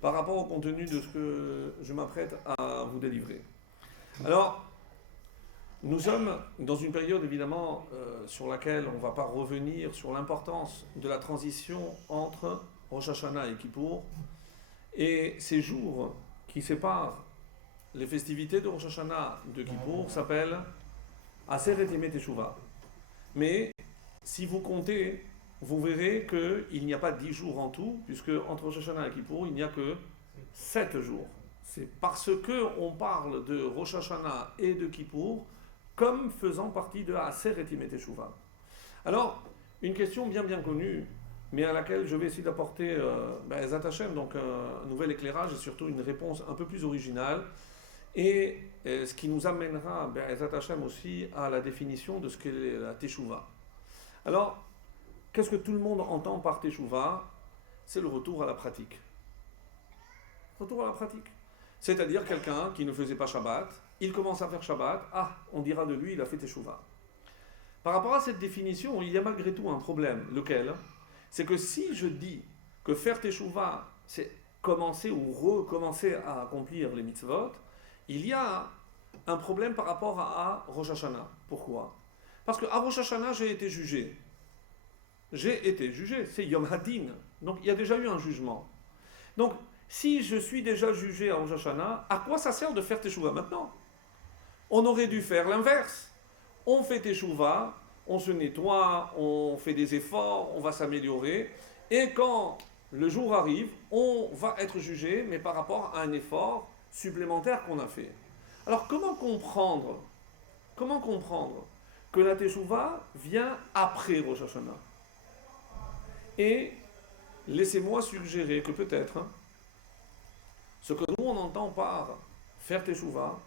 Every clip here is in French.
par rapport au contenu de ce que je m'apprête à vous délivrer. Alors, nous sommes dans une période évidemment sur laquelle on ne va pas revenir sur l'importance de la transition entre Rosh Hashanah et Kippour et ces jours qui séparent les festivités de Rosh Hashanah de Kippour s'appellent Aseret Yemei Teshuvah. Mais si vous comptez, vous verrez qu'il n'y a pas 10 jours en tout, puisque entre Rosh Hashanah et Kippour, il n'y a que 7 jours. C'est parce qu'on parle de Rosh Hashanah et de Kippour comme faisant partie de Aseret Yemei Teshuvah. Alors, une question bien connue, mais à laquelle je vais essayer d'apporter Ezat Hashem, donc un nouvel éclairage et surtout une réponse un peu plus originale, et ce qui nous amènera, Ezat Hashem aussi, à la définition de ce qu'est la Teshuvah. Alors, qu'est-ce que tout le monde entend par Teshuvah? C'est le retour à la pratique. Retour à la pratique. C'est-à-dire quelqu'un qui ne faisait pas Shabbat, il commence à faire Shabbat, on dira de lui, il a fait Teshuvah. Par rapport à cette définition, il y a malgré tout un problème. Lequel? C'est que si je dis que faire Teshuvah, c'est commencer ou recommencer à accomplir les mitzvot, il y a un problème par rapport à Rosh Hashanah. Pourquoi? Parce qu'à Rosh Hashanah, j'ai été jugé. C'est Yom Hadin. Donc il y a déjà eu un jugement. Donc si je suis déjà jugé à Rosh Hashanah, à quoi ça sert de faire Teshuvah maintenant? On aurait dû faire l'inverse. On fait Teshuvah, on se nettoie, on fait des efforts, on va s'améliorer. Et quand le jour arrive, on va être jugé, mais par rapport à un effort supplémentaire qu'on a fait. Alors comment comprendre que la Teshuvah vient après Rosh Hashanah? Et laissez-moi suggérer que peut-être ce que nous on entend par faire Teshuvah,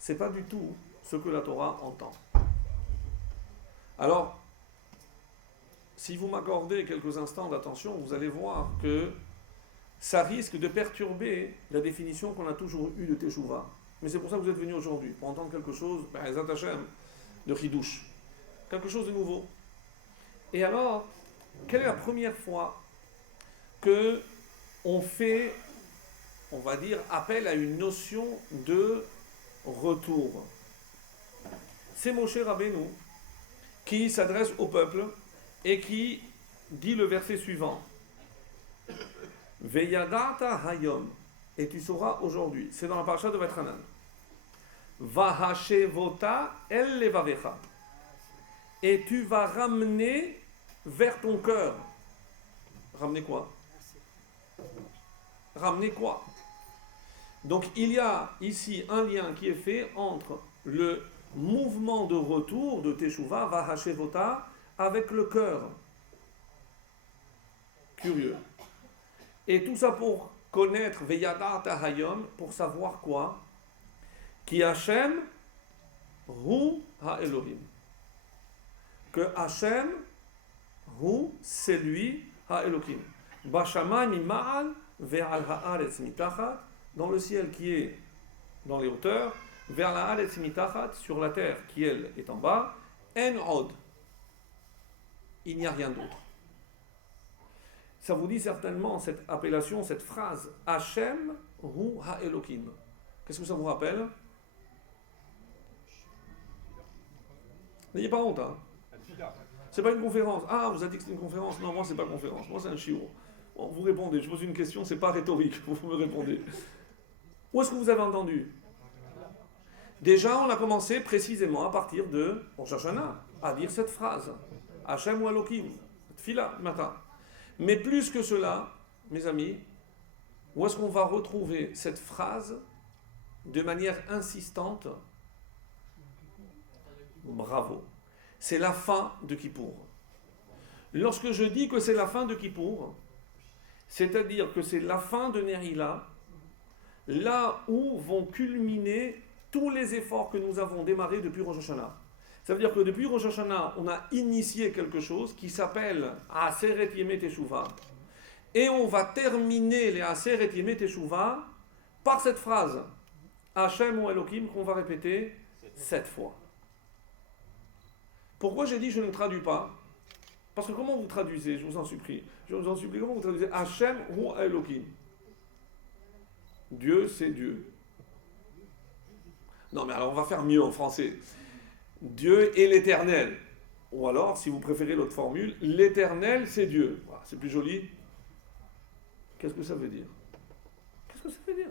c'est pas du tout ce que la Torah entend. Alors, si vous m'accordez quelques instants d'attention, vous allez voir que ça risque de perturber la définition qu'on a toujours eue de Teshuvah. Mais c'est pour ça que vous êtes venus aujourd'hui, pour entendre quelque chose, Ezat Hashem, de Chidouche. Quelque chose de nouveau. Et alors, quelle est la première fois que on fait, on va dire, appel à une notion de retour? C'est Moshe Rabbeinu qui s'adresse au peuple et qui dit le verset suivant. Veyadata hayom, et tu sauras aujourd'hui, c'est dans la paracha de Vatranan. Vahashevota el levavecha, et tu vas ramener vers ton cœur. Ramener quoi? Ramener quoi? Donc il y a ici un lien qui est fait entre le mouvement de retour de Teshuvah, Vahashevota, avec le cœur. Curieux. Et tout ça pour connaître Veyadata Hayom, pour savoir quoi? Ki Hashem Hu Ha-Elohim. Que Hashem Hu, c'est lui, Ha-Elohim. Bashamayim mima'al ve'al ha'aretz mitachat, dans le ciel qui est dans les hauteurs, vers la ha'aretz mitachat, sur la terre qui elle est en bas, en od. Il n'y a rien d'autre. Ça vous dit certainement cette appellation, cette phrase Hashem Hu Ha-Elohim. Qu'est-ce que ça vous rappelle? N'ayez pas honte, hein? C'est pas une conférence. Vous avez dit que c'est une conférence. Non, moi c'est pas une conférence. Moi c'est un shiur. Bon, vous répondez. Je pose une question, c'est pas rhétorique. Vous me répondez. Où est-ce que vous avez entendu? Déjà, on a commencé précisément à partir de Rosh Hashanah à dire cette phrase. Hashem ou Elohim. Fila, matin. Mais plus que cela, mes amis, où est-ce qu'on va retrouver cette phrase de manière insistante? Bravo. C'est la fin de Kippour. Lorsque je dis que c'est la fin de Kippour, c'est-à-dire que c'est la fin de Nerila, là où vont culminer tous les efforts que nous avons démarrés depuis Rosh Hashanah. Ça veut dire que depuis Rosh Hashanah, on a initié quelque chose qui s'appelle Aseret Yemei Teshuvah, et on va terminer les Aseret Yemei Teshuvah par cette phrase Hashem ou Elohim qu'on va répéter 7 fois. Pourquoi j'ai dit je ne traduis pas? Parce que comment vous traduisez? Je vous en supplie. Comment vous traduisez Hashem ou Elohim? Dieu, c'est Dieu. Non, mais alors on va faire mieux en français. Dieu est l'Éternel. Ou alors, si vous préférez l'autre formule, l'Éternel, c'est Dieu. Voilà, c'est plus joli. Qu'est-ce que ça veut dire? Qu'est-ce que ça veut dire?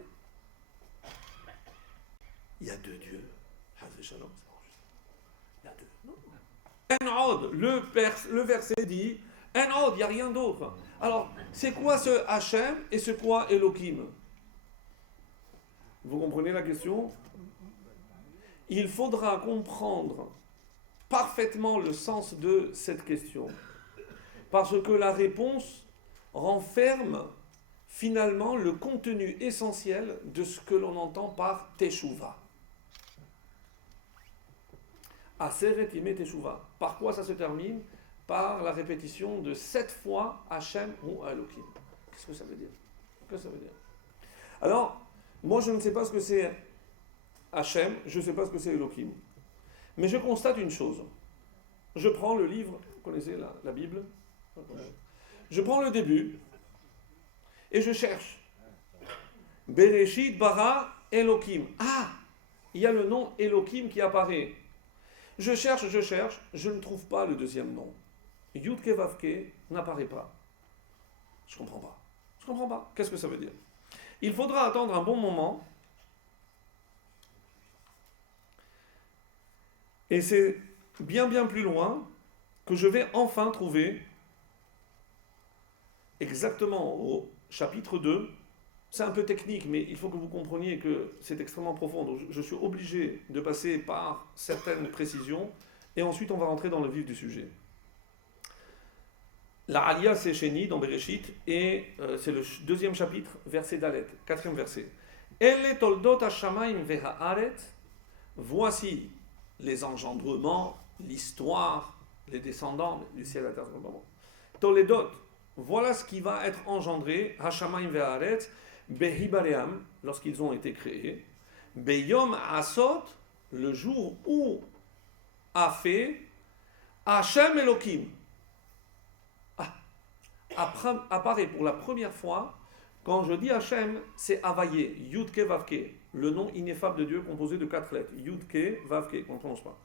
Il y a deux dieux. Shalom, il y a deux. Non. En-od, le verset dit, En-od, il n'y a rien d'autre. Alors, c'est quoi ce Hachem et ce quoi Elohim? Vous comprenez la question? Il faudra comprendre parfaitement le sens de cette question. Parce que la réponse renferme finalement le contenu essentiel de ce que l'on entend par Teshuvah. Aseret Yemei Teshuvah. Par quoi ça se termine? Par la répétition de 7 fois Hachem ou Elohim. Qu'est-ce que ça veut dire? Qu'est-ce que ça veut dire? Alors, moi je ne sais pas ce que c'est Hachem, je ne sais pas ce que c'est Elohim. Mais je constate une chose. Je prends le livre, vous connaissez la Bible? Je prends le début et je cherche. Bereshit bara Elohim. Ah, il y a le nom Elohim qui apparaît. Je cherche, je ne trouve pas le deuxième nom. Yudke Vavke n'apparaît pas. Je comprends pas. Qu'est-ce que ça veut dire? Il faudra attendre un bon moment. Et c'est bien plus loin que je vais enfin trouver exactement au chapitre 2. C'est un peu technique, mais il faut que vous compreniez que c'est extrêmement profond. Donc je suis obligé de passer par certaines précisions et ensuite on va rentrer dans le vif du sujet. La Aliyah c'est Sheni dans Bereshit et c'est le deuxième chapitre, verset Dalet, 4e verset. Elle toldot hashamayim vehaaret. Voici les engendrements, l'histoire, les descendants du ciel et de la terre. Toledot, voilà ce qui va être engendré, hashamayim vehaaret, behibaream, lorsqu'ils ont été créés, beyom asot, le jour où a fait Hashem Elohim. Apparaît pour la première fois, quand je dis Hachem, c'est Avaye, Yudke Vavke, le nom ineffable de Dieu composé de 4 lettres, Yudke Vavke, qu'on ne prononce pas.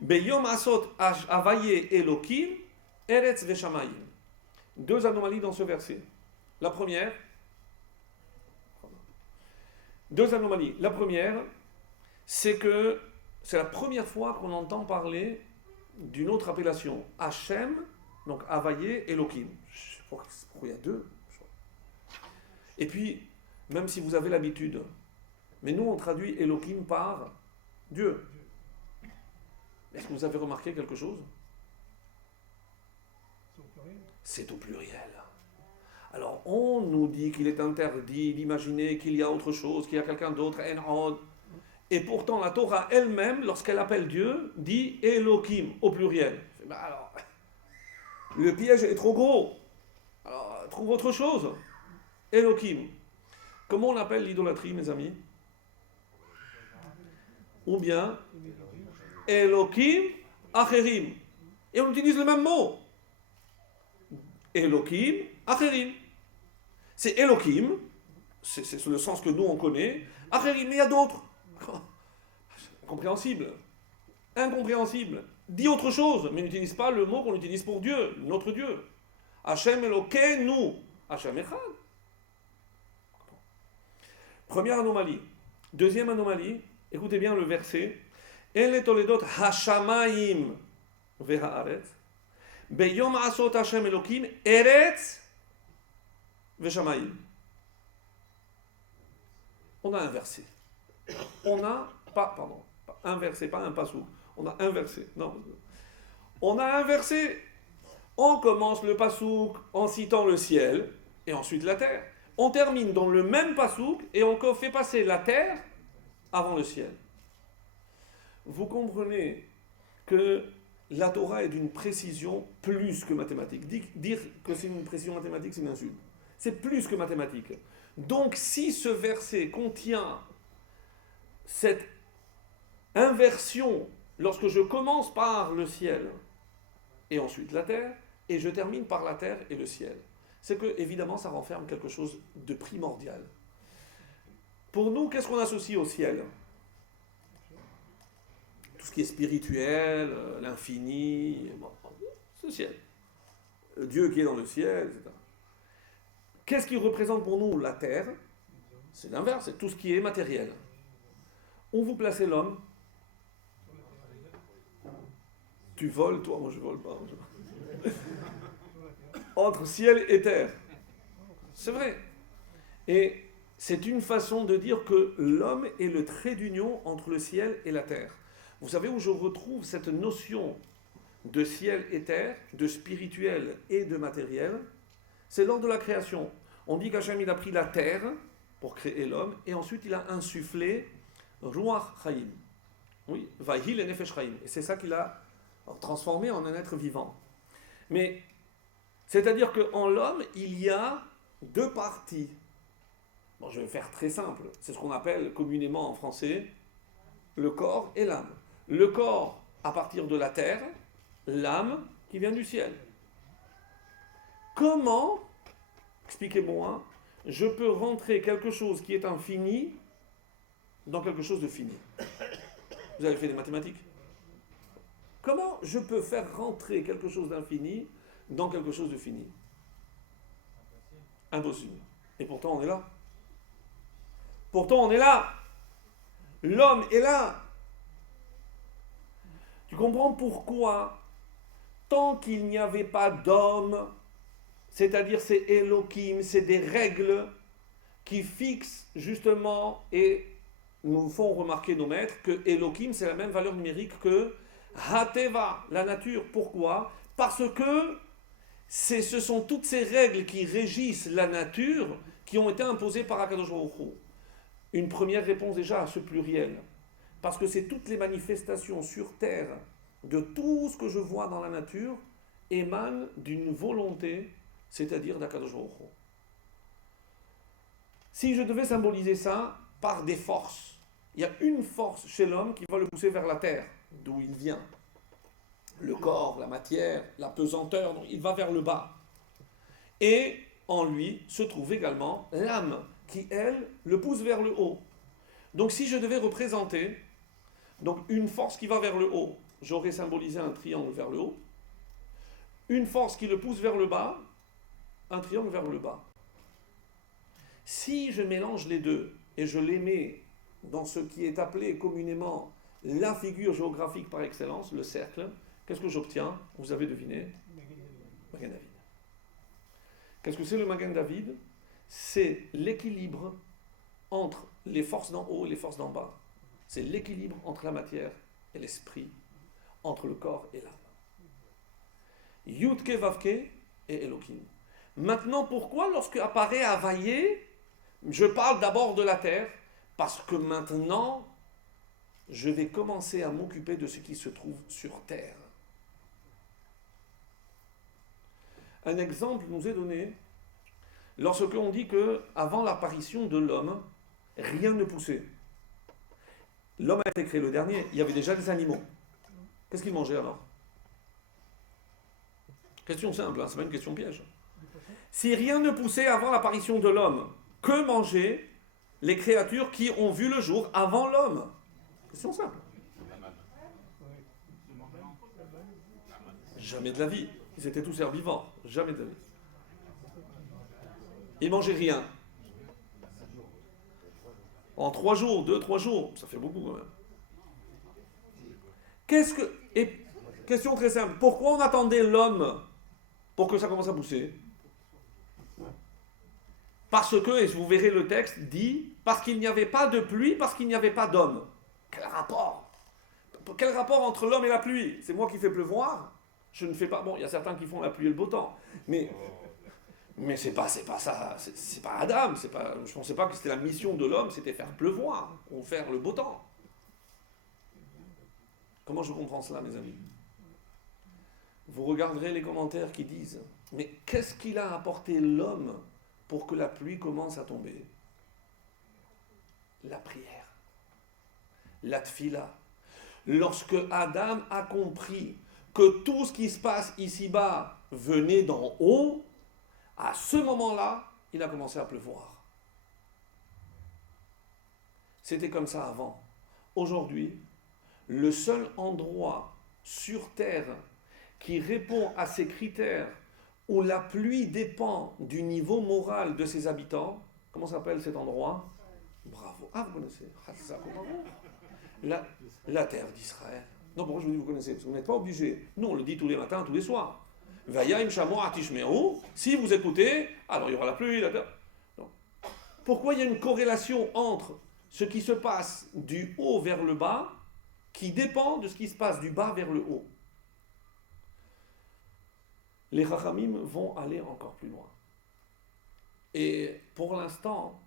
Beyom Asot Avaye Elohim, Eretz Veshamayim. 2 anomalies dans ce verset. La première, 2 anomalies. La première, c'est que c'est la première fois qu'on entend parler d'une autre appellation, Hachem, donc Avaye Elohim. Pourquoi il y a 2? Et puis, même si vous avez l'habitude, mais nous on traduit Elohim par Dieu. Est-ce que vous avez remarqué quelque chose? C'est au pluriel. Alors on nous dit qu'il est interdit d'imaginer qu'il y a autre chose, qu'il y a quelqu'un d'autre, En-od. Et pourtant la Torah elle-même, lorsqu'elle appelle Dieu, dit Elohim au pluriel. Ben alors, le piège est trop gros. Alors, trouve autre chose. Elohim. Comment on appelle l'idolâtrie, mes amis? Ou bien Elohim Acherim. Et on utilise le même mot. Elohim Acherim. C'est Elohim, c'est le sens que nous on connaît. Acherim, mais il y a d'autres. Incompréhensible. Dis autre chose, mais n'utilise pas le mot qu'on utilise pour Dieu, notre Dieu. Hachem Elokeinu. Hachem Echad. Première anomalie. Deuxième anomalie, écoutez bien le verset. Elle toledot hashamayim vehaaretz. Beyom asot Hashem Elokim eretz veshamayim. On a un verset. On a pas un verset, pas un pasouk. On a un verset. Non. On a un verset. On commence le pasouk en citant le ciel et ensuite la terre. On termine dans le même pasouk et on fait passer la terre avant le ciel. Vous comprenez que la Torah est d'une précision plus que mathématique. Dire que c'est une précision mathématique, c'est une insulte. C'est plus que mathématique. Donc si ce verset contient cette inversion, lorsque je commence par le ciel et ensuite la terre, et je termine par la terre et le ciel, c'est que évidemment ça renferme quelque chose de primordial. Pour nous, qu'est-ce qu'on associe au ciel? Tout ce qui est spirituel, l'infini, bon, c'est le ciel. Dieu qui est dans le ciel, etc. Qu'est-ce qui représente pour nous la terre? C'est l'inverse, c'est tout ce qui est matériel. Où vous placez l'homme? Tu voles, toi, moi je vole pas. Entre ciel et terre. C'est vrai. Et c'est une façon de dire que l'homme est le trait d'union entre le ciel et la terre. Vous savez où je retrouve cette notion de ciel et terre, de spirituel et de matériel? C'est lors de la création. On dit qu'Hachem il a pris la terre pour créer l'homme et ensuite il a insufflé Ruach Chaim. Oui, Vahil et Nefesh Chaim. Et c'est ça qu'il a transformé en un être vivant. Mais, c'est-à-dire qu'en l'homme, il y a deux parties. Bon, je vais faire très simple. C'est ce qu'on appelle communément en français le corps et l'âme. Le corps à partir de la terre, l'âme qui vient du ciel. Comment, expliquez-moi, je peux rentrer quelque chose qui est infini dans quelque chose de fini? Vous avez fait des mathématiques? Comment je peux faire rentrer quelque chose d'infini dans quelque chose de fini? Impossible. Et pourtant on est là. Pourtant on est là. L'homme est là. Tu comprends pourquoi, tant qu'il n'y avait pas d'homme, c'est-à-dire c'est Elohim, c'est des règles qui fixent justement et nous font remarquer nos maîtres que Elohim c'est la même valeur numérique que Hateva, la nature. Pourquoi? Parce que ce sont toutes ces règles qui régissent la nature qui ont été imposées par Akadosh Baruch Hu. Une première réponse déjà à ce pluriel. Parce que c'est toutes les manifestations sur terre de tout ce que je vois dans la nature émanent d'une volonté, c'est-à-dire d'Akadosh Baruch Hu. Si je devais symboliser ça par des forces, il y a une force chez l'homme qui va le pousser vers la terre, d'où il vient. Le corps, la matière, la pesanteur, donc il va vers le bas. Et en lui se trouve également l'âme, qui, elle, le pousse vers le haut. Donc si je devais représenter donc une force qui va vers le haut, j'aurais symbolisé un triangle vers le haut. Une force qui le pousse vers le bas, un triangle vers le bas. Si je mélange les deux et je les mets dans ce qui est appelé communément la figure géographique par excellence, le cercle, qu'est-ce que j'obtiens? Vous avez deviné? Magen David. Qu'est-ce que c'est le Magen David? C'est l'équilibre entre les forces d'en haut et les forces d'en bas. C'est l'équilibre entre la matière et l'esprit, entre le corps et l'âme. Yudke Vavke et Elohim. Maintenant, pourquoi lorsque apparaît Havayé, je parle d'abord de la terre? Parce que maintenant, je vais commencer à m'occuper de ce qui se trouve sur terre. Un exemple nous est donné lorsque on dit que avant l'apparition de l'homme, rien ne poussait. L'homme a été créé le dernier, il y avait déjà des animaux. Qu'est-ce qu'ils mangeaient alors? Question simple, hein, c'est pas une question piège. Si rien ne poussait avant l'apparition de l'homme, que mangeaient les créatures qui ont vu le jour avant l'homme? Question simple. Jamais de la vie. Ils étaient tous herbivores. Jamais de la vie. Ils mangeaient rien. En 3 jours, 2-3 jours, ça fait beaucoup quand même. Et question très simple. Pourquoi on attendait l'homme pour que ça commence à pousser? Parce que, et vous verrez le texte, dit, parce qu'il n'y avait pas de pluie, parce qu'il n'y avait pas d'homme. Quel rapport? Quel rapport entre l'homme et la pluie? C'est moi qui fais pleuvoir? Je ne fais pas... Bon, il y a certains qui font la pluie et le beau temps. Mais c'est pas ça. C'est pas Adam. Je ne pensais pas que c'était la mission de l'homme, c'était faire pleuvoir, ou faire le beau temps. Comment je comprends cela, mes amis? Vous regarderez les commentaires qui disent, mais qu'est-ce qu'il a apporté l'homme pour que la pluie commence à tomber? La prière, la tfila. Lorsque Adam a compris que tout ce qui se passe ici-bas venait d'en haut, à ce moment-là, il a commencé à pleuvoir. C'était comme ça avant. Aujourd'hui, le seul endroit sur Terre qui répond à ces critères où la pluie dépend du niveau moral de ses habitants, comment s'appelle cet endroit? Bravo. Ah, vous connaissez. La terre d'Israël. Non, pourquoi je vous dis vous connaissez? Parce que vous n'êtes pas obligé. Nous, on le dit tous les matins, tous les soirs. Vayim shamo atishmeru. Si vous écoutez, alors il y aura la pluie, la terre. Non. Pourquoi il y a une corrélation entre ce qui se passe du haut vers le bas qui dépend de ce qui se passe du bas vers le haut? Les Chachamim vont aller encore plus loin. Et pour l'instant,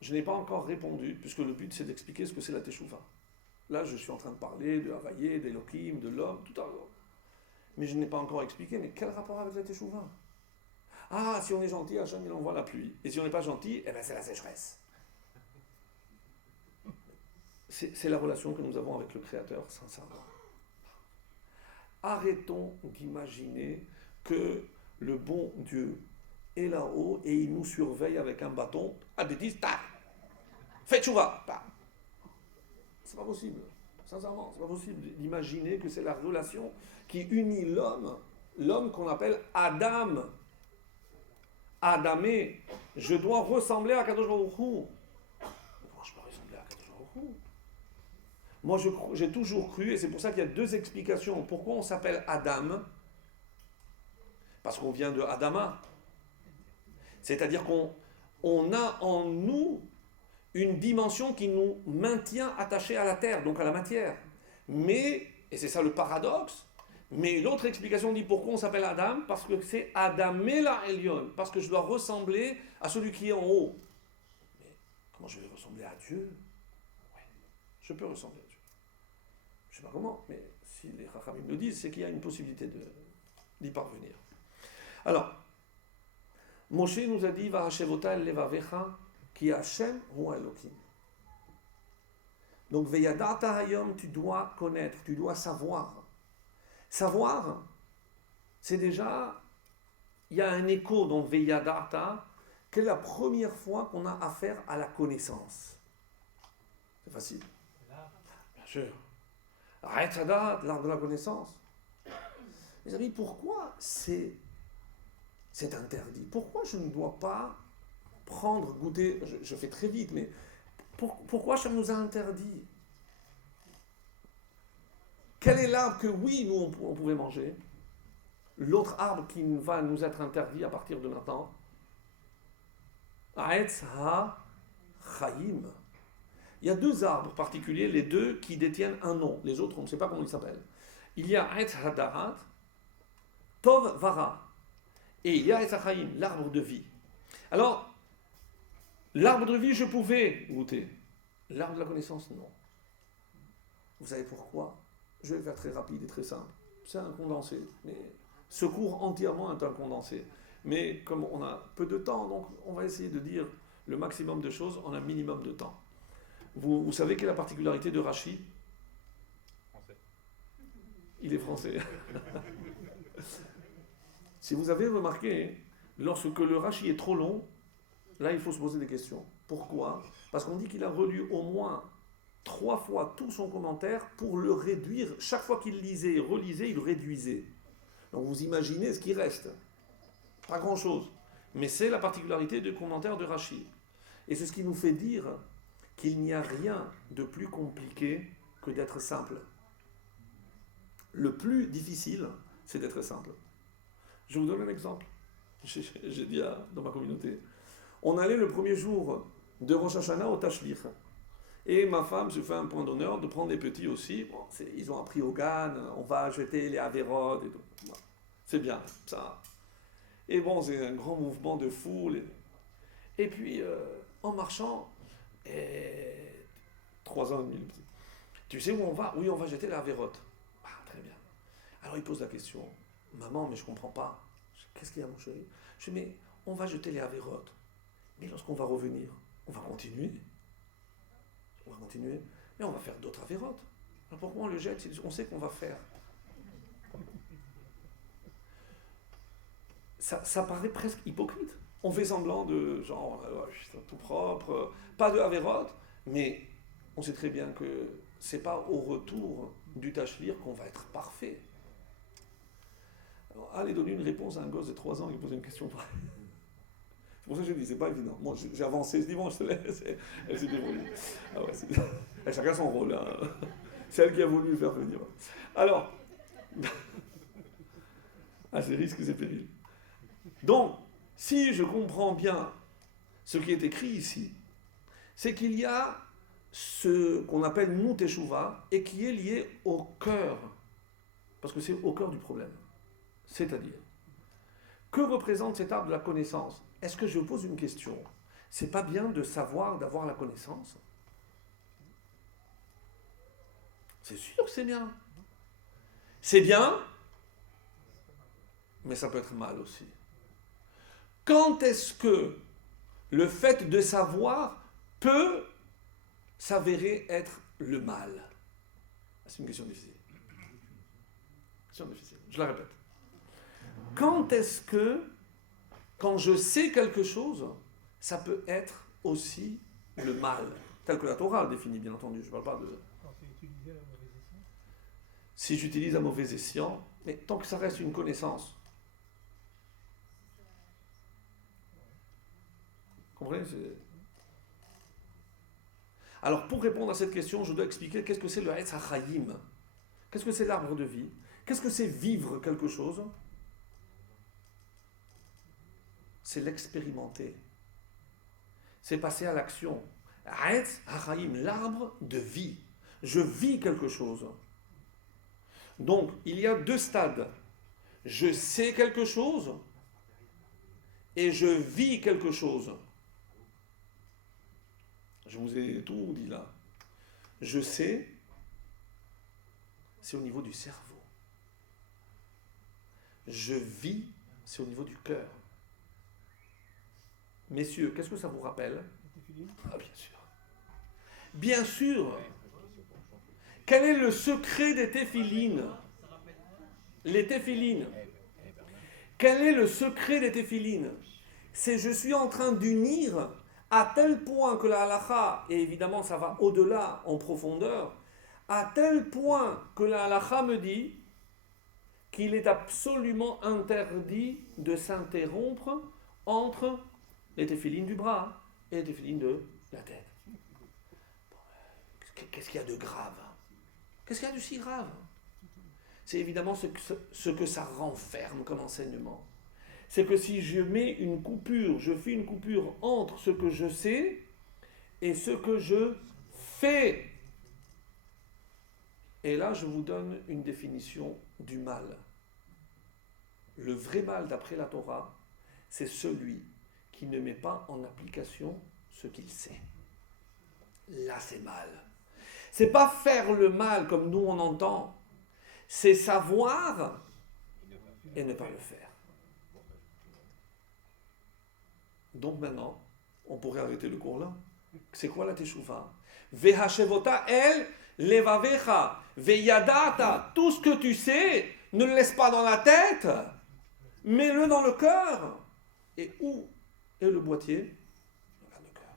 je n'ai pas encore répondu, puisque le but c'est d'expliquer ce que c'est la Teshuvah. Là, je suis en train de parler de Havaïe, d'Elohim, de l'homme, tout à l'heure. Mais je n'ai pas encore expliqué, mais quel rapport avec la Teshuvah? Ah, si on est gentil, Hachem il envoie la pluie. Et si on n'est pas gentil, eh ben c'est la sécheresse. C'est la relation que nous avons avec le Créateur, sincèrement. Arrêtons d'imaginer que le bon Dieu est là-haut et il nous surveille avec un bâton. Ah, des disent, tac, fais tchouva. C'est pas possible. Sincèrement, c'est pas possible d'imaginer que c'est la relation qui unit l'homme qu'on appelle Adam. Adamé, je dois ressembler à Kadosh Baruch Hu. Comment je peux ressembler à Kadosh Baruch Hu? Moi, j'ai toujours cru, et c'est pour ça qu'il y a deux explications. Pourquoi on s'appelle Adam? Parce qu'on vient de Adama. C'est-à-dire qu'on a en nous une dimension qui nous maintient attachés à la terre, donc à la matière. Mais, et c'est ça le paradoxe, mais l'autre explication dit pourquoi on s'appelle Adam, parce que c'est Adamela Elion, parce que je dois ressembler à celui qui est en haut. Mais comment je vais ressembler à Dieu? Oui, je peux ressembler à Dieu. Je ne sais pas comment, mais si les Chachamim le disent, c'est qu'il y a une possibilité d'y parvenir. Alors, Moshe nous a dit Va'ashevota el levavecha ki Hashem hu Elokim. Donc, Veyadata hayom, tu dois connaître, tu dois savoir. Savoir, c'est déjà, il y a un écho dans Veyadata, que la première fois qu'on a affaire à la connaissance. C'est facile. Bien sûr. Haetzadat, l'art de la connaissance. Mes amis, pourquoi c'est interdit? Pourquoi je ne dois pas prendre, goûter, je fais très vite, mais pourquoi ça nous a interdit? Quel est l'arbre que oui, nous, on pouvait manger? L'autre arbre qui va nous être interdit à partir de maintenant? Aetz ha-Chaim. Il y a deux arbres particuliers, les deux qui détiennent un nom. Les autres, on ne sait pas comment ils s'appellent. Il y a Aetz ha-Darat, Tov Vara. Et il y a Aetz ha-Chaim, l'arbre de vie. Alors, l'arbre de vie, je pouvais goûter. L'arbre de la connaissance, non. Vous savez pourquoi? Je vais faire très rapide et très simple. C'est un condensé. Mais ce cours entièrement est un condensé. Mais comme on a peu de temps, donc on va essayer de dire le maximum de choses en un minimum de temps. Vous savez quelle est la particularité de Rashi? Français. Il est français. Si vous avez remarqué, lorsque le Rashi est trop long, là il faut se poser des questions. Pourquoi? Parce qu'on dit qu'il a relu au moins 3 fois tout son commentaire pour le réduire. Chaque fois qu'il lisait et relisait, il réduisait. Donc vous imaginez ce qui reste. Pas grand-chose. Mais c'est la particularité du commentaire de Rashi. Et c'est ce qui nous fait dire qu'il n'y a rien de plus compliqué que d'être simple. Le plus difficile, c'est d'être simple. Je vous donne un exemple. J'ai dit dans ma communauté. On allait le premier jour de Rosh Hashanah au Tashlich. Et ma femme se fait un point d'honneur de prendre les petits aussi. Bon, ils ont appris au GAN, on va jeter les avérodes et tout. Bon, c'est bien, ça. Et bon, c'est un grand mouvement de foule. Et puis, en marchant, 3 ans et demi, le petit. Tu sais où on va? Oui, on va jeter les avérodes. Ah, très bien. Alors il pose la question. Maman, mais je ne comprends pas. Qu'est-ce qu'il y a, mon chéri? Je dis, mais on va jeter les avérodes. Mais lorsqu'on va revenir, on va continuer. On va continuer, mais on va faire d'autres avérotes. Alors pourquoi on le jette? On sait qu'on va faire. Ça paraît presque hypocrite. On fait semblant de genre, tout propre, pas de avérote, mais on sait très bien que c'est pas au retour du tachlir qu'on va être parfait. Alors, allez donner une réponse à un gosse de 3 ans qui pose une question pareille. C'est pour ça que je dis, c'est pas évident. Moi, j'ai avancé, je dis, bon, je te laisse. Elle s'est débrouillée. Ah ouais, chacun son rôle. Hein. C'est elle qui a voulu le faire venir. Alors, c'est risque, c'est péril. Donc, si je comprends bien ce qui est écrit ici, c'est qu'il y a ce qu'on appelle nous teshuva et qui est lié au cœur. Parce que c'est au cœur du problème. C'est-à-dire, que représente cet arbre de la connaissance? Est-ce que je pose une question? C'est pas bien de savoir, d'avoir la connaissance? C'est sûr que c'est bien. C'est bien, mais ça peut être mal aussi. Quand est-ce que le fait de savoir peut s'avérer être le mal? C'est une question difficile. Je la répète. Quand est-ce que, quand je sais quelque chose, ça peut être aussi le mal, tel que la Torah le définit, bien entendu. Je ne parle pas de... Quand c'est utilisé à mauvais escient. Si j'utilise à mauvais escient, mais tant que ça reste une connaissance. Vous comprenez? Alors, pour répondre à cette question, je dois expliquer qu'est-ce que c'est le Etz HaChaïm. Qu'est-ce que c'est l'arbre de vie? Qu'est-ce que c'est vivre quelque chose? C'est l'expérimenter. C'est passer à l'action. Etz HaChaïm, l'arbre de vie. Je vis quelque chose. Donc, il y a 2 stades. Je sais quelque chose et je vis quelque chose. Je vous ai tout dit là. Je sais, c'est au niveau du cerveau. Je vis, c'est au niveau du cœur. Messieurs, qu'est-ce que ça vous rappelle? Ah, bien sûr. Bien sûr. Quel est le secret des téphilines? Les téphilines. Quel est le secret des téphilines? C'est je suis en train d'unir à tel point que la halakha, et évidemment ça va au-delà en profondeur, à tel point que la halakha me dit qu'il est absolument interdit de s'interrompre entre les téphilines du bras et les téphilines de la tête. Qu'est-ce qu'il y a de grave? Qu'est-ce qu'il y a de si grave? C'est évidemment ce que ça renferme comme enseignement. C'est que si je mets une coupure, je fais une coupure entre ce que je sais et ce que je fais. Et là, je vous donne une définition du mal. Le vrai mal, d'après la Torah, c'est celui qui ne met pas en application ce qu'il sait. Là, c'est mal. C'est pas faire le mal comme nous on entend. C'est savoir et ne pas le faire. Donc maintenant, on pourrait arrêter le cours là. C'est quoi la teshuva? Vehashevota el levavecha veyadata. Tout ce que tu sais, ne le laisse pas dans la tête, mets-le dans le cœur. Et où est le boîtier? Dans le cœur.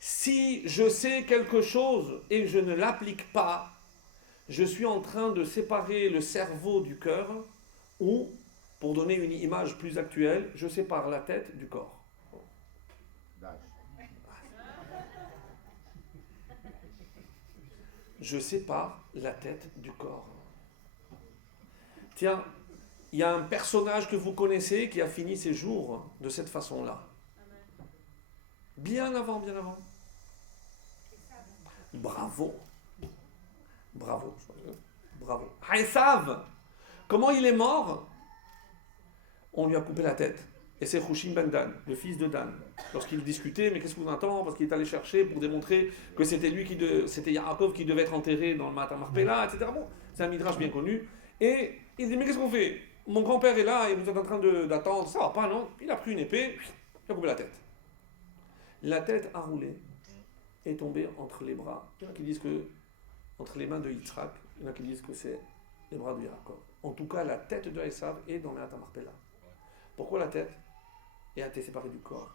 Si je sais quelque chose et je ne l'applique pas, je suis en train de séparer le cerveau du cœur, ou, pour donner une image plus actuelle, je sépare la tête du corps. Je sépare la tête du corps. Tiens, il y a un personnage que vous connaissez qui a fini ses jours de cette façon-là. Bien avant. Bravo. Esav, comment il est mort? On lui a coupé la tête. Et c'est Hushim ben Dan, le fils de Dan. Lorsqu'il discutait, mais qu'est-ce qu'on attend? Parce qu'il est allé chercher pour démontrer que c'était c'était Yaakov qui devait être enterré dans le Ma'at Marpella, etc. Bon, c'est un midrash bien connu. Et il dit, mais qu'est-ce qu'on fait? Mon grand-père est là et vous êtes en train d'attendre. Ça va pas, non? Il a pris une épée, il a coupé la tête. La tête a roulé et est tombée entre les bras. Il y en a qui disent que entre les mains de Yitzhak, il y en a qui disent que c'est les bras de Yaakov. En tout cas, la tête de Esav est dans le Ma'at Marpella. Pourquoi la tête a été séparée du corps?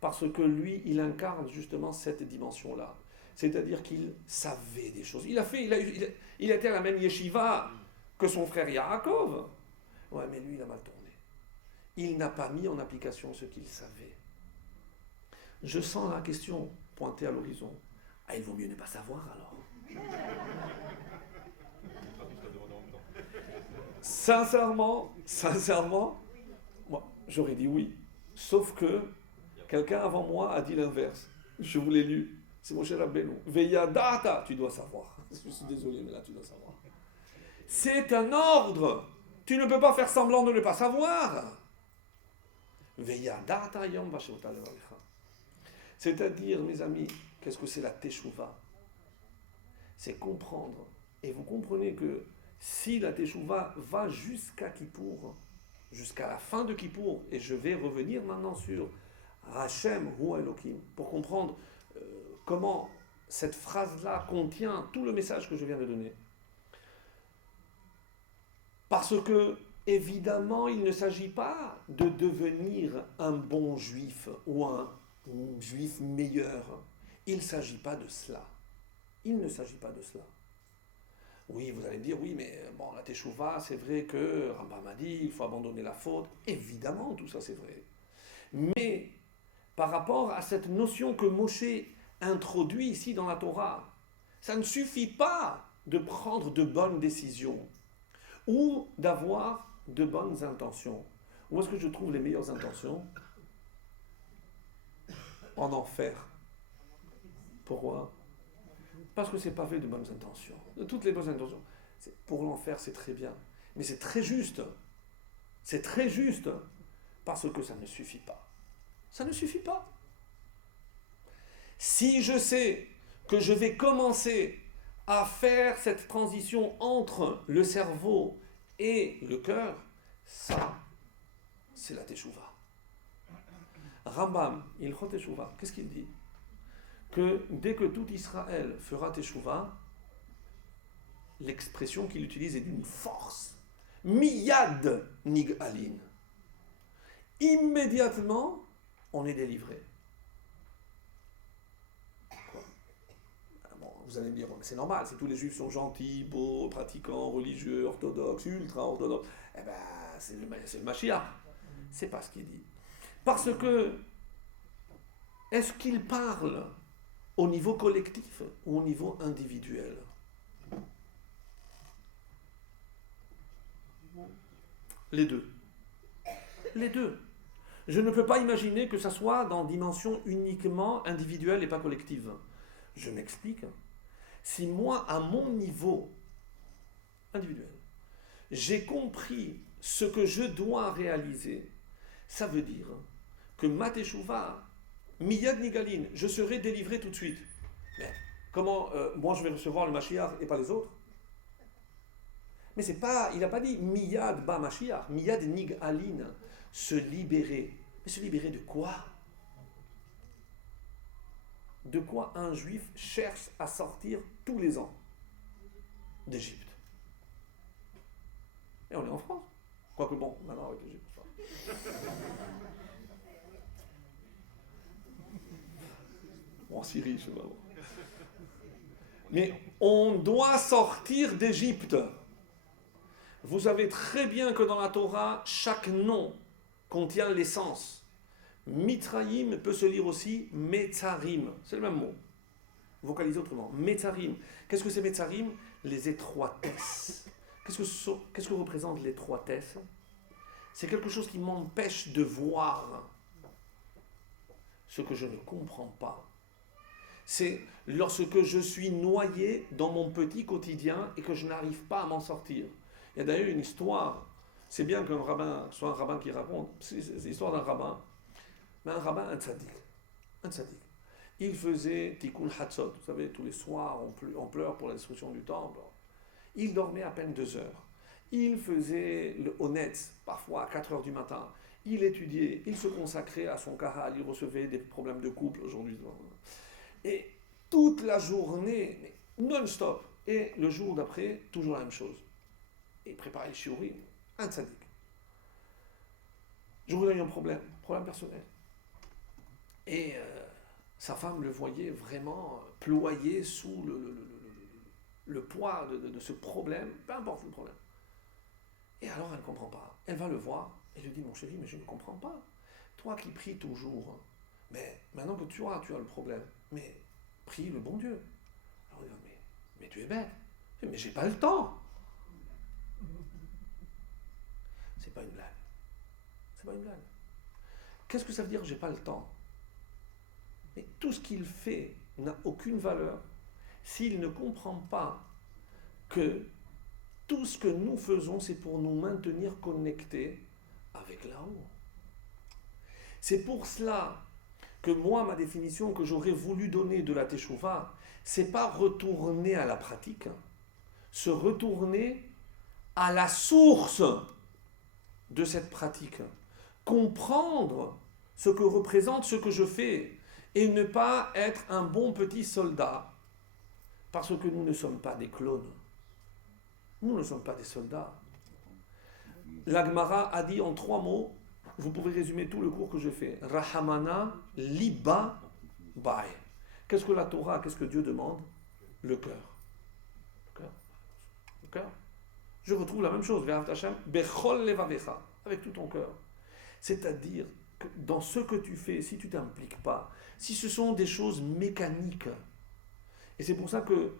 parce que lui, il incarne justement cette dimension-là. C'est-à-dire qu'il savait des choses. Il a été à la même yeshiva que son frère Yaakov. Ouais, mais lui, il a mal tourné. Il n'a pas mis en application ce qu'il savait. Je sens la question pointée à l'horizon. Ah, il vaut mieux ne pas savoir alors. Sincèrement, moi, j'aurais dit oui. Sauf que quelqu'un avant moi a dit l'inverse. Je vous l'ai lu. C'est mon cher Rabbeinu. Veya data, tu dois savoir. Je suis désolé, mais là, tu dois savoir. C'est un ordre. Tu ne peux pas faire semblant de ne pas savoir. Veya data yom vashota levarecha. C'est-à-dire, mes amis, qu'est-ce que c'est la teshuva? C'est comprendre. Et vous comprenez que si la teshuva va jusqu'à Kippour, jusqu'à la fin de Kippour, et je vais revenir maintenant sur Hashem hu Elokim, pour comprendre comment cette phrase-là contient tout le message que je viens de donner. Parce que, évidemment, il ne s'agit pas de devenir un bon juif ou un juif meilleur. Il ne s'agit pas de cela. Il ne s'agit pas de cela. Oui, vous allez me dire, oui, mais bon, la teshuva, c'est vrai que Rambam a dit, il faut abandonner la faute. Évidemment, tout ça, c'est vrai. Mais, par rapport à cette notion que Moshe introduit ici dans la Torah, ça ne suffit pas de prendre de bonnes décisions ou d'avoir de bonnes intentions. Où est-ce que je trouve les meilleures intentions? En enfer. Pourquoi? Parce que c'est pas fait de bonnes intentions. De toutes les bonnes intentions. Pour l'enfer, c'est très bien. Mais c'est très juste. C'est très juste. Parce que ça ne suffit pas. Ça ne suffit pas. Si je sais que je vais commencer à faire cette transition entre le cerveau et le cœur, ça, c'est la teshuva. Rambam, Ilchot Teshuva, qu'est-ce qu'il dit? Que dès que tout Israël fera teshuva, l'expression qu'il utilise est d'une force. Miyad nig'alin. Immédiatement, on est délivré. Bon, vous allez me dire, c'est normal, si tous les juifs sont gentils, beaux, pratiquants, religieux, orthodoxes, ultra-orthodoxes, eh ben, c'est le Mashiach. C'est pas ce qu'il dit. Parce que, est-ce qu'il parle au niveau collectif ou au niveau individuel? Les deux. Les deux. Je ne peux pas imaginer que ça soit dans dimension uniquement individuelle et pas collective. Je m'explique. Si moi, à mon niveau individuel, j'ai compris ce que je dois réaliser, ça veut dire que ma teshuva, miyad nigalin, je serai délivré tout de suite. Mais comment moi je vais recevoir le Mashiach et pas les autres? Mais c'est pas, il n'a pas dit miyad ba Mashiach, miyad nigalin, se libérer. Mais se libérer de quoi? De quoi un juif cherche à sortir tous les ans d'Égypte? Et on est en France. Quoique bon, maintenant avec l'Égypte. Bon, en Syrie, je sais pas. Mais on doit sortir d'Égypte. Vous savez très bien que dans la Torah, chaque nom contient l'essence. Mitraïm peut se lire aussi Metzarim. C'est le même mot. Vocalisé autrement. Metzarim. Qu'est-ce que c'est Metzarim? Les étroitesses. Qu'est-ce que représente l'étroitesse? C'est quelque chose qui m'empêche de voir ce que je ne comprends pas. C'est lorsque je suis noyé dans mon petit quotidien et que je n'arrive pas à m'en sortir. Il y a d'ailleurs une histoire. C'est bien qu'un rabbin soit un rabbin qui raconte. C'est l'histoire d'un rabbin. Mais un rabbin, un tzaddik. Un tzaddik. Il faisait tikkun hatzot. Vous savez, tous les soirs, on pleure pour la destruction du temple. Il dormait à peine 2 heures. Il faisait le honnête, parfois à 4 heures du matin. Il étudiait, il se consacrait à son kahal, il recevait des problèmes de couple aujourd'hui. Et toute la journée, non-stop. Et le jour d'après, toujours la même chose. Et il préparait le shiurim. Un tzaddik. Je vous donne un problème personnel. Et sa femme le voyait vraiment ployer sous le poids de ce problème, peu importe le problème. Et alors elle ne comprend pas. Elle va le voir et lui dit, mon chéri, mais je ne comprends pas. Toi qui pries toujours, mais maintenant que tu as le problème, mais prie le bon Dieu. Alors il dit, mais tu es bête. Mais j'ai pas le temps. C'est pas une blague. C'est pas une blague. Qu'est-ce que ça veut dire j'ai pas le temps? Mais tout ce qu'il fait n'a aucune valeur s'il ne comprend pas que tout ce que nous faisons, c'est pour nous maintenir connectés avec là-haut. C'est pour cela que moi, ma définition que j'aurais voulu donner de la Teshuvah, c'est pas retourner à la pratique, se retourner à la source de cette pratique, comprendre ce que représente ce que je fais et ne pas être un bon petit soldat parce que nous ne sommes pas des clones. Nous ne sommes pas des soldats. La Gemara a dit en 3 mots, vous pouvez résumer tout le cours que je fais. Rahamana liba bae. Qu'est-ce que la Torah, qu'est-ce que Dieu demande? Le cœur. Le cœur. Le cœur. Je retrouve la même chose. Bechol levavecha. Avec tout ton cœur. C'est-à-dire que dans ce que tu fais, si tu ne t'impliques pas, si ce sont des choses mécaniques, et c'est pour ça que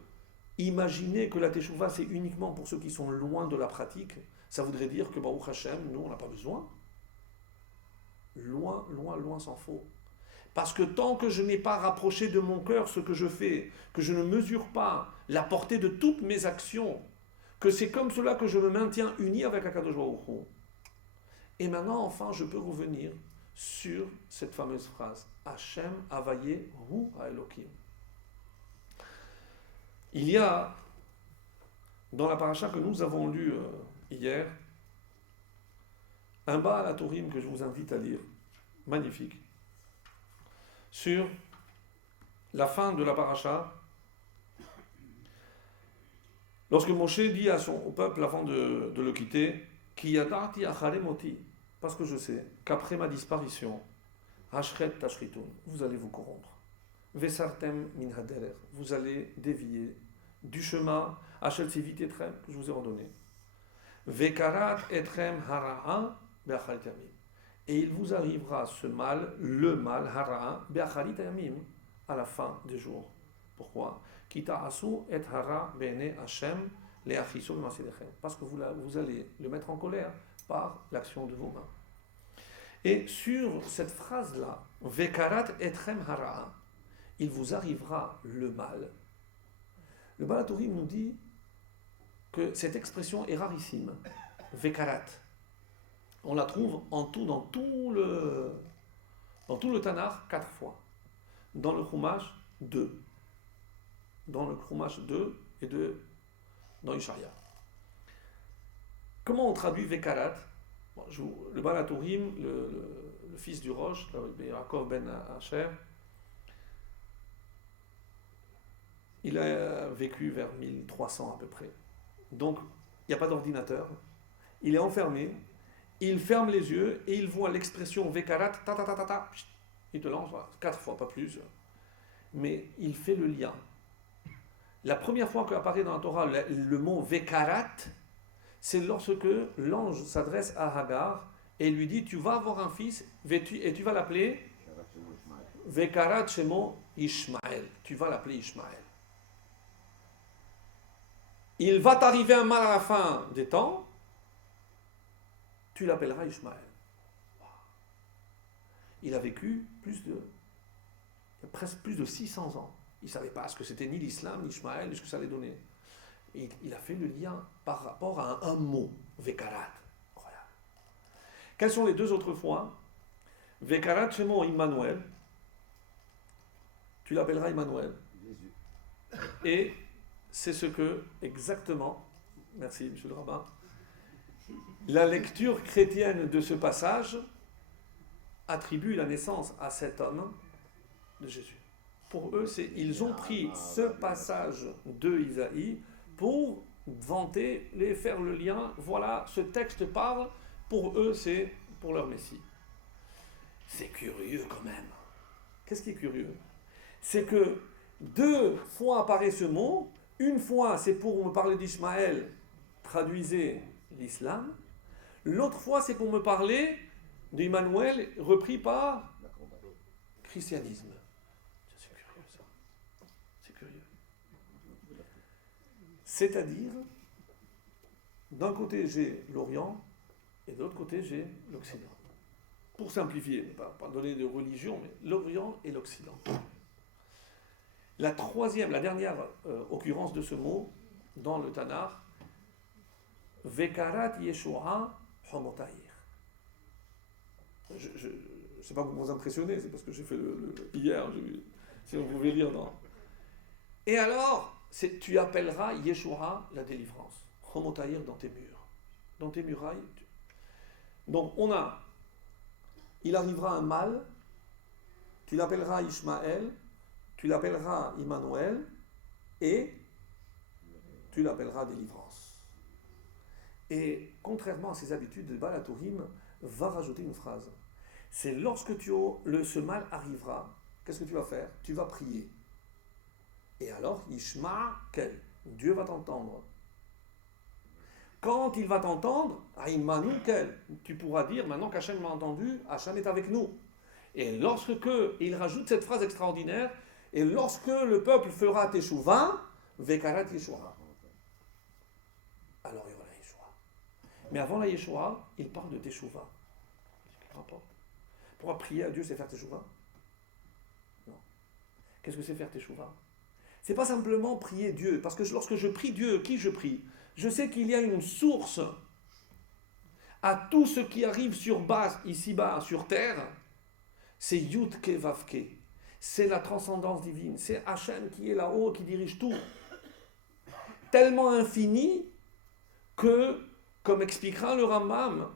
imaginer que la Teshuvah c'est uniquement pour ceux qui sont loin de la pratique, ça voudrait dire que Baruch Hashem, nous on n'a pas besoin. Loin, loin, loin s'en faut. Parce que tant que je n'ai pas rapproché de mon cœur ce que je fais, que je ne mesure pas la portée de toutes mes actions, que c'est comme cela que je me maintiens uni avec Akadosh Baruch Hu. Et maintenant, enfin, je peux revenir sur cette fameuse phrase Hashem Avaye Hu Haelokim. Il y a, dans la paracha que nous avons lue hier, un Baal HaTurim que je vous invite à lire, magnifique, sur la fin de la paracha, lorsque Moshe dit au peuple avant de le quitter, Ki yadarti achare moti, parce que je sais qu'après ma disparition, Hashret tashritun, vous allez vous corrompre. Vesartem min haderer, vous allez dévier du chemin Hachel Sivit Etrem que je vous ai ordonné. Vekarat Etrem Hara'a Be'acharit Yamim. Et il vous arrivera ce mal, le mal Hara'a Be'acharit Yamim, à la fin des jours. Pourquoi? Kita asu et hara be'ene Hashem le'achiso b'masidechem. Parce que vous allez le mettre en colère par l'action de vos mains. Et sur cette phrase-là, Vekarat Etrem Hara'a, il vous arrivera le mal. Le Baal HaTurim nous dit que cette expression est rarissime. Vekarat. On la trouve en tout, dans tout le Tanakh 4 fois. Dans le Chumash, 2. Dans le Chumash 2 et 2 dans Ishaïa. Comment on traduit Vekarat? Le Baal HaTurim, le fils du Rosh, Yaakov ben Asher, il a vécu vers 1300 à peu près. Donc, il n'y a pas d'ordinateur. Il est enfermé. Il ferme les yeux et il voit l'expression Vekarat, ta ta ta ta ta. Il te lance, voilà, 4 fois, pas plus. Mais il fait le lien. La première fois qu'apparaît dans la Torah le mot Vekarat, c'est lorsque l'ange s'adresse à Hagar et lui dit, tu vas avoir un fils et tu vas l'appeler Vekarat Shemo Ishmael. Tu vas l'appeler Ishmael. Il va t'arriver un mal à la fin des temps, tu l'appelleras Ishmael. Il a vécu presque plus de 600 ans. Il ne savait pas ce que c'était ni l'islam, ni Ishmael, ni ce que ça allait donner. Et il a fait le lien par rapport à un mot, Vekarat. Incroyable. Quelles sont les 2 autres fois? Vekarat Shemo Immanuel, tu l'appelleras Immanuel. Et c'est ce que, exactement, merci monsieur le rabbin, la lecture chrétienne de ce passage attribue la naissance à cet homme de Jésus. Pour eux, ils ont pris ce passage de Isaïe pour vanter, faire le lien. Voilà, ce texte parle, pour eux, c'est pour leur Messie. C'est curieux quand même. Qu'est-ce qui est curieux? C'est que 2 fois apparaît ce mot. Une fois, c'est pour me parler d'Ismaël, traduisez l'islam. L'autre fois, c'est pour me parler d'Emmanuel, repris par christianisme. C'est curieux, ça. C'est curieux. C'est-à-dire, d'un côté, j'ai l'Orient, et de l'autre côté, j'ai l'Occident. Pour simplifier, pas donner de religion, mais l'Orient et l'Occident. La dernière occurrence de ce mot dans le Tanakh, Vekarat Yeshua Homotahir. Je ne sais pas pour vous impressionner, c'est parce que j'ai fait hier, si vous pouvez lire dans. Et alors, tu appelleras Yeshua la délivrance. Homotahir dans tes murs. Dans tes murailles. Donc il arrivera un mal, tu l'appelleras Ishmaël, tu l'appelleras Emmanuel, et tu l'appelleras délivrance. Et contrairement à ses habitudes, le Baal HaTurim va rajouter une phrase. C'est lorsque ce mal arrivera, qu'est-ce que tu vas faire? Tu vas prier. Et alors, Yishma Kel, Dieu va t'entendre. Quand il va t'entendre, Aïmanu Kel, tu pourras dire, maintenant qu'Hachem m'a entendu, Hachem est avec nous. Et il rajoute cette phrase extraordinaire, et lorsque le peuple fera Teshuvah, Vekarat Yeshua. Alors il y aura la Yeshua. Mais avant la Yeshua, il parle de Teshuvah. Quel rapport? Pourquoi prier à Dieu, c'est faire Teshuvah? Non. Qu'est-ce que c'est faire Teshuvah? C'est pas simplement prier Dieu, parce que lorsque je prie Dieu, qui je prie? Je sais qu'il y a une source à tout ce qui arrive ici-bas, sur terre. C'est Yud-Ke Vav-Ke. C'est la transcendance divine. C'est Hachem qui est là-haut, qui dirige tout. Tellement infini que, comme expliquera le Rambam,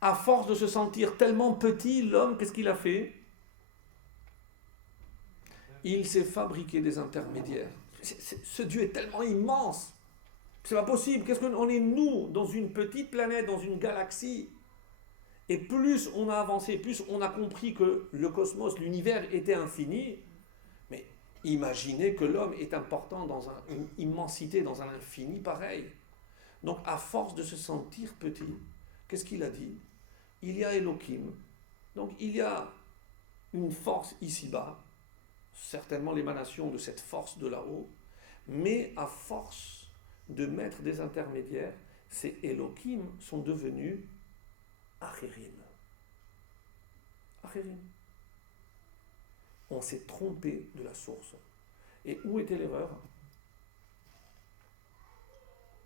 à force de se sentir tellement petit, l'homme, qu'est-ce qu'il a fait? Il s'est fabriqué des intermédiaires. Ce Dieu est tellement immense. C'est pas possible. Qu'est-ce qu'on est, nous, dans une petite planète, dans une galaxie? Et plus on a avancé, plus on a compris que le cosmos, l'univers était infini. Mais imaginez que l'homme est important dans une immensité, dans un infini pareil. Donc à force de se sentir petit, qu'est-ce qu'il a dit? Il y a Elohim. Donc il y a une force ici-bas, certainement l'émanation de cette force de là-haut, mais à force de mettre des intermédiaires, ces Elohim sont devenus Acherim. Acherim. On s'est trompé de la source. Et où était l'erreur?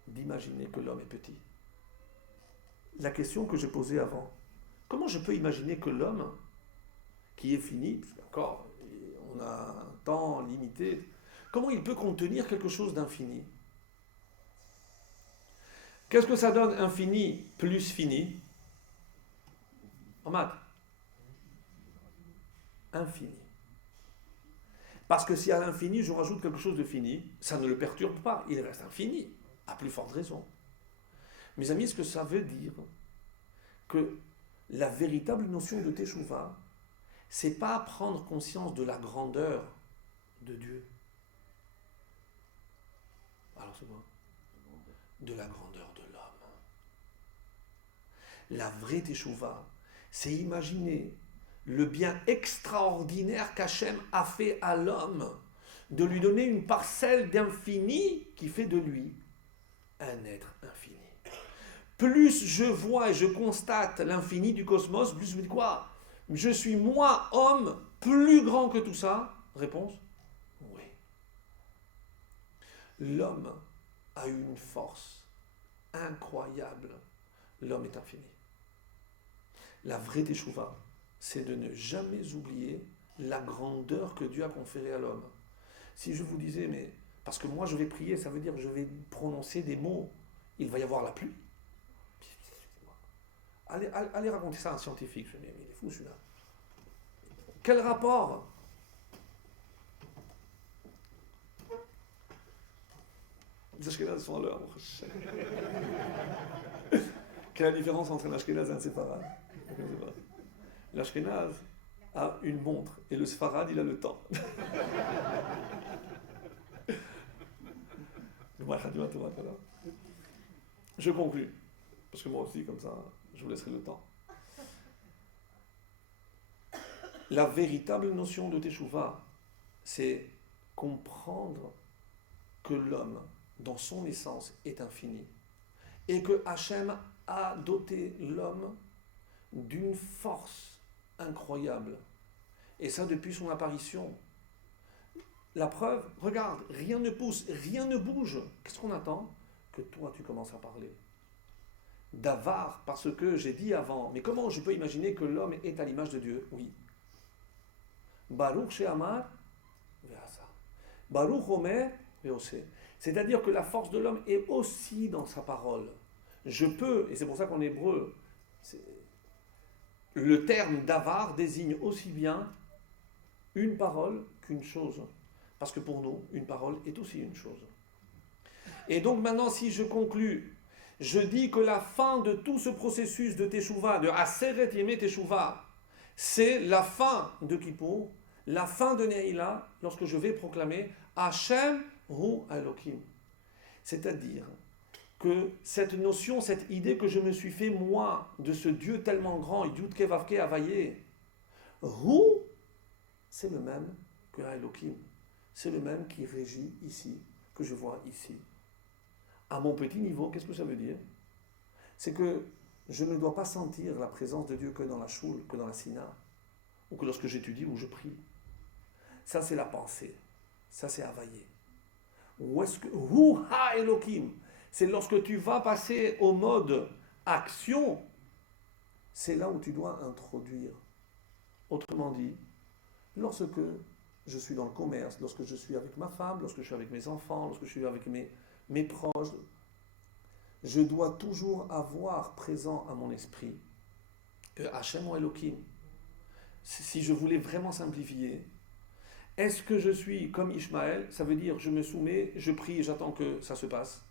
D'imaginer que l'homme est petit. La question que j'ai posée avant, comment je peux imaginer que l'homme, qui est fini, parce qu'encore, on a un temps limité, comment il peut contenir quelque chose d'infini? Qu'est-ce que ça donne infini plus fini? En maths. Infini. Parce que si à l'infini, je rajoute quelque chose de fini, ça ne le perturbe pas, il reste infini, à plus forte raison. Mes amis, est-ce que ça veut dire que la véritable notion de Teshuvah, c'est pas prendre conscience de la grandeur de Dieu? Alors c'est quoi? De la grandeur de l'homme. La vraie Teshuvah, c'est imaginer le bien extraordinaire qu'Hachem a fait à l'homme, de lui donner une parcelle d'infini qui fait de lui un être infini. Plus je vois et je constate l'infini du cosmos, plus je me dis quoi? Je suis moi, homme, plus grand que tout ça? Réponse? Oui. L'homme a une force incroyable. L'homme est infini. La vraie Teshuvah, c'est de ne jamais oublier la grandeur que Dieu a conférée à l'homme. Si je vous disais, mais parce que moi je vais prier, ça veut dire que je vais prononcer des mots, il va y avoir la pluie. Allez raconter ça à un scientifique. Je me dis, mais il est fou celui-là. Quel rapport? Les Ashkénazes sont à l'heure. Quelle est la différence entre un Ashkénaze et un séfarade? L'Ashkénaze a une montre et le Sfarad, il a le temps. Je conclus, parce que moi aussi, comme ça, je vous laisserai le temps. La véritable notion de Teshuvah, c'est comprendre que l'homme, dans son essence, est infini. Et que Hachem a doté l'homme d'une force incroyable. Et ça depuis son apparition. La preuve, regarde, rien ne pousse, rien ne bouge. Qu'est-ce qu'on attend? Que toi tu commences à parler. Davar, parce que j'ai dit avant, mais comment je peux imaginer que l'homme est à l'image de Dieu? Oui. Baruch She'amar, Ve'asa. Baruch Omer, Ve'ose. C'est-à-dire que la force de l'homme est aussi dans sa parole. Je peux, et c'est pour ça qu'en hébreu, le terme davar désigne aussi bien une parole qu'une chose. Parce que pour nous, une parole est aussi une chose. Et donc maintenant, si je conclus, je dis que la fin de tout ce processus de Teshuvah, de Aseret Yemei Teshuvah, c'est la fin de Kippour, la fin de Neila, lorsque je vais proclamer Hashem Hu Elokim. C'est-à-dire que cette notion, cette idée que je me suis fait, moi, de ce Dieu tellement grand, Yudke Vavke Avaye, Hu, c'est le même que Elokim. C'est le même qui régit ici, que je vois ici. À mon petit niveau, qu'est-ce que ça veut dire? C'est que je ne dois pas sentir la présence de Dieu que dans la choule, que dans la sina, ou que lorsque j'étudie ou je prie. Ça, c'est la pensée. Ça, c'est Avaye. Où est-ce que... Hu ha Elokim. C'est lorsque tu vas passer au mode action, c'est là où tu dois introduire. Autrement dit, lorsque je suis dans le commerce, lorsque je suis avec ma femme, lorsque je suis avec mes enfants, lorsque je suis avec mes proches, je dois toujours avoir présent à mon esprit que Hachem ou Elohim, si je voulais vraiment simplifier, est-ce que je suis comme Ishmaël, ça veut dire je me soumets, je prie et j'attends que ça se passe?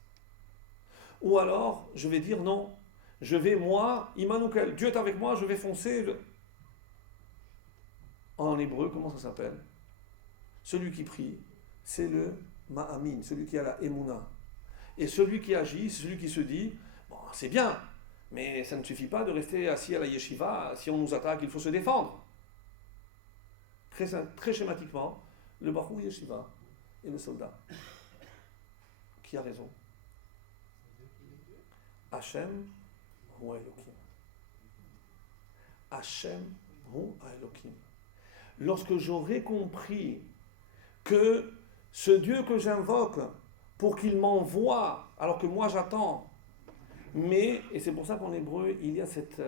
Ou alors je vais dire non, je vais moi, Immanuel, Dieu est avec moi, je vais foncer. En hébreu, comment ça s'appelle? Celui qui prie, c'est le Ma'amin, celui qui a la Emouna. Et celui qui agit, c'est celui qui se dit, bon, c'est bien, mais ça ne suffit pas de rester assis à la yeshiva, si on nous attaque, il faut se défendre. Très schématiquement, le Bahou Yeshiva et le soldat. Qui a raison? Hachem ou Elohim. Hachem ou Elohim. Lorsque j'aurai compris que ce Dieu que j'invoque pour qu'il m'envoie, alors que moi j'attends, mais, et c'est pour ça qu'en hébreu il y a cette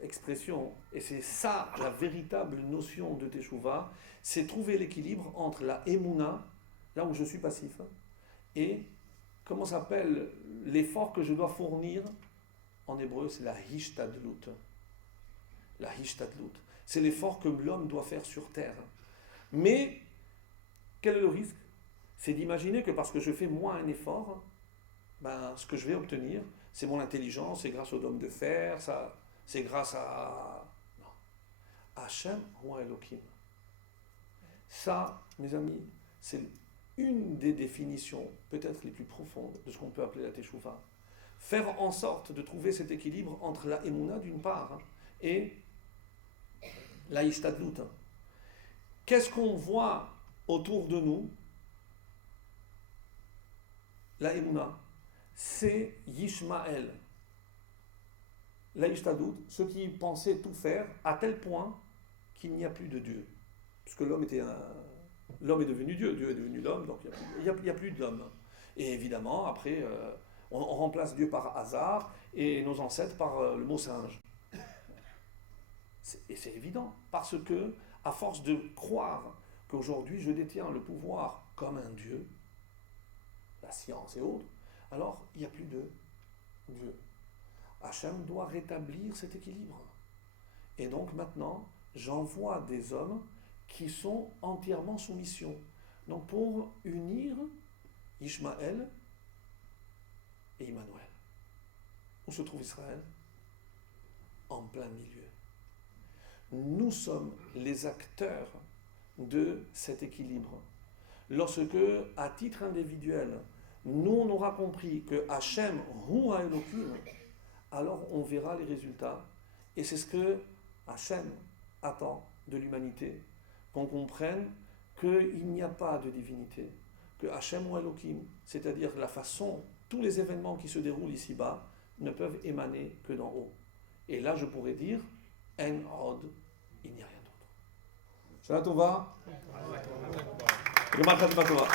expression, et c'est ça la véritable notion de Teshuvah, c'est trouver l'équilibre entre la Emouna, là où je suis passif, et comment s'appelle l'effort que je dois fournir en hébreu, c'est la Hishtadlut. La Hishtadlut. C'est l'effort que l'homme doit faire sur terre. Mais, quel est le risque? C'est d'imaginer que parce que je fais moi un effort, ben, ce que je vais obtenir, c'est mon intelligence, c'est grâce aux dômes de fer, ça, c'est grâce à... Non. Hachem ou Elohim. Ça, mes amis, c'est une des définitions peut-être les plus profondes de ce qu'on peut appeler la Teshuvah. Faire en sorte de trouver cet équilibre entre la Emouna d'une part et la Hishtadlut. Qu'est-ce qu'on voit autour de nous? La Emouna, c'est Yishmaël. La Hishtadlut, ceux qui pensaient tout faire à tel point qu'il n'y a plus de Dieu. Puisque l'homme est devenu Dieu, Dieu est devenu l'homme, donc il n'y a plus d'homme. Et évidemment, après, on remplace Dieu par hasard et nos ancêtres par le mot singe. Et c'est évident, parce que, à force de croire qu'aujourd'hui je détiens le pouvoir comme un Dieu, la science et autres, alors il n'y a plus de Dieu. Hachem doit rétablir cet équilibre. Et donc maintenant, j'envoie des hommes qui sont entièrement sous mission. Donc pour unir Ishmaël et Emmanuel. Où se trouve Israël? En plein milieu. nous sommes les acteurs de cet équilibre. Lorsque, à titre individuel, nous on aura compris que Hachem Hu HaElokim, alors on verra les résultats. Et c'est ce que Hachem attend de l'humanité, qu'on comprenne qu'il n'y a pas de divinité, que Hachem Hu HaElokim, c'est-à-dire la façon, tous les événements qui se déroulent ici-bas, ne peuvent émaner que d'en haut. Et là, je pourrais dire, En Od, il n'y a rien d'autre. Shana Tova. Gemar Khatima Tova.